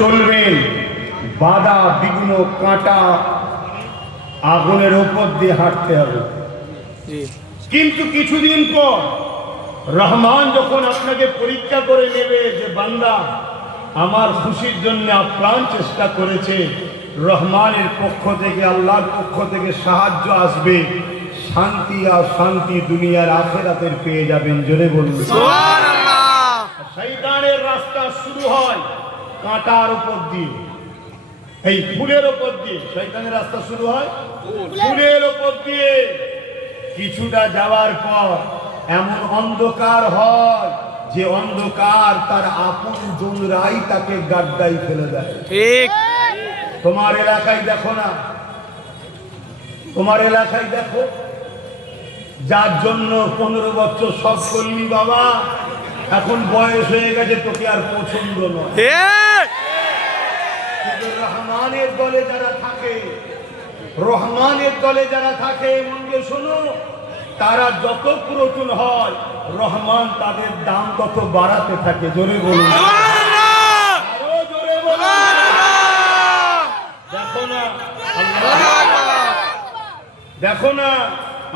চলবেন বাধা বিঘ্ন কাঁটা আগুনের উপর দিয়ে হাঁটতে হবে। কিন্তু কিছুদিন পর রহমান যখন আপনাকে পরীক্ষা করে নেবে যে বান্দা আমার খুশির জন্য আপ্রাণ চেষ্টা করেছে, রহমানের পক্ষ থেকে আল্লাহর পক্ষ থেকে সাহায্য আসবে, শান্তি আর শান্তি দুনিয়ার আখিরাতের পেয়ে যাবেন। জোরে বলুন সুবহানাল্লাহ। শয়তানের রাস্তা শুরু হয় কাঁটার উপর দিয়ে, এই ফুলের উপর দিয়ে শয়তানের রাস্তা শুরু হয় ফুলের উপর দিয়ে। কিছুটা যাওয়ার পর এমন অন্ধকার হয় যে অন্ধকার তার আপন জনরাই তাকে গাড্ডায় ফেলে দেয়। ঠিক তোমার এলাকায় দেখো না, তোমার এলাকায় দেখো, যার জন্য 15 বছর সব করলি বাবা, এখন বয়স হয়ে গেছে, তোকে আর পছন্দ নয়। রহমানের দলে যারা থাকে, রহমানের দলে যারা থাকে, মনকে শোনো, তারা যত পুরাতন হয় রহমান তাদের দাম তত বাড়াতে থাকে। জোরে বলুন আরো জোরে বলুন। দেখো না, দেখো না,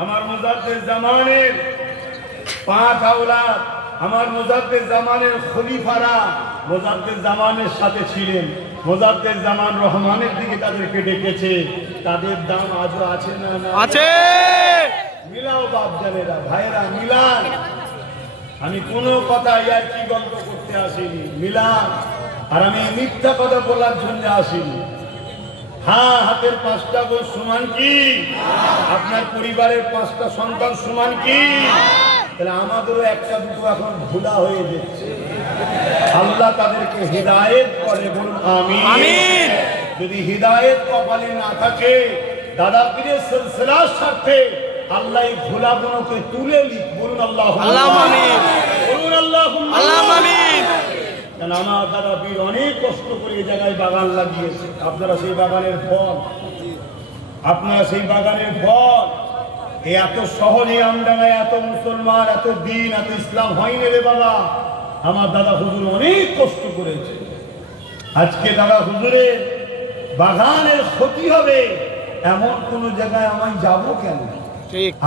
আমার মুজাদ্দিদ জামানের 5 আওলাদ, আমার মুজাদ্দিদ জামানের খলিফারা মুজাদ্দিদ জামানের সাথে ছিলেন। মুজাদ্দিদ জামান রহমানের দিকে তাদেরকে ডেকেছে, তাদের দাম আজও আছে না? আছে। মিলাও বাপজানেরা, ভাইরা, মিলান। আমি কোনো কথা ইয়ার কি গল্প করতে আসিনি, মিলান। আর আমি মিথ্যা কথা বলার জন্য আসিনি। হ্যাঁ, হাতের 5টা গোল সমান কি? আপনার পরিবারের 5টা সন্তান সমান কি? তাহলে আমাদেরও একটা দুটো এখন ভুলা হয়ে যাচ্ছে। আল্লাহ তাদেরকে হিদায়েত করে, বলুন আমিন। যদি হিদায়েত কপালে না থাকে, দাদা পীরের সিলসিলার সাথে আল্লাহ ভোলাগুলোকে তুলে লিখ, বলুন আল্লাহুম্মা আমিন, বলুন আল্লাহুম্মা আমিন। কারণ আমার দাদা পীর অনেক কষ্ট করে এই জায়গায় বাগান লাগিয়েছে। আপনারা সেই বাগানের ফল, আপনারা সেই বাগানের ফল। এত সহজে আমডাঙ্গায় এত মুসলমান, এত দিন, এত ইসলাম হয়নি রে বাবা। আমার দাদা হুজুর অনেক কষ্ট করেছে। আজকে দাদা হুজুরের বাগানের ক্ষতি হবে এমন কোন জায়গায় আমি যাব কেন?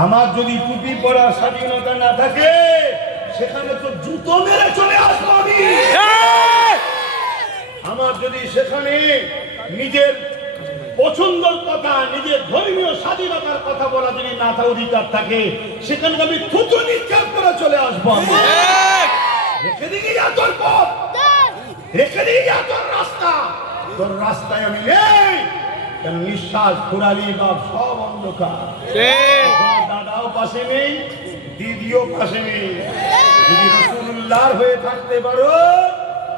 আমার যদি টুপি পরা স্বাধীনতা না থাকে, সেখানে তো জুতো মেরে চলে আসবো আমি। আমার যদি সেখানে নিজের পছন্দের কথা, নিজের ধর্মীয় স্বাধীনতার কথা বলা যদি না থাকে, অধিকার থাকে, সেখানে আমি থুতু নিক্ষেপ করে চলে আসবো। রেখে দিকে যা তোর পথ, রেখে দিকে যা তোর রাস্তা, তোর রাস্তায় আমি নেই। কেন নিঃশ্বাস ফুরালি বাপ সব অন্ধকার। দাদাও পাশে নেই, দিদিও পাশে নেই। যদি রাসূলুল্লাহর হয়ে থাকতে পারো,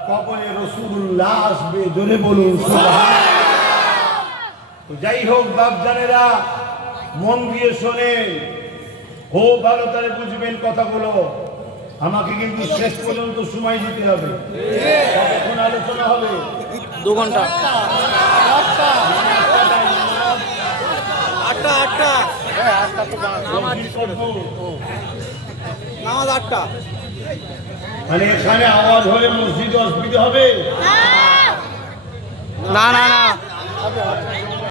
কবরে রাসূলুল্লাহ আসবে। জোরে বলুন সুবহানাল্লাহ। যাই হোক বাপজানেরা, মন দিয়ে শোনেন, খুব ভালো করে বুঝবেন কথাগুলো। আমাকে কিন্তু শেষ পর্যন্ত সময় দিতে হবে। কতক্ষণ আলোচনা হবে? 2 ঘন্টা। 8টা নামাজ 8টা। মানে এখানে আওয়াজ হলে মসজিদে অসুবিধা হবে? না না না।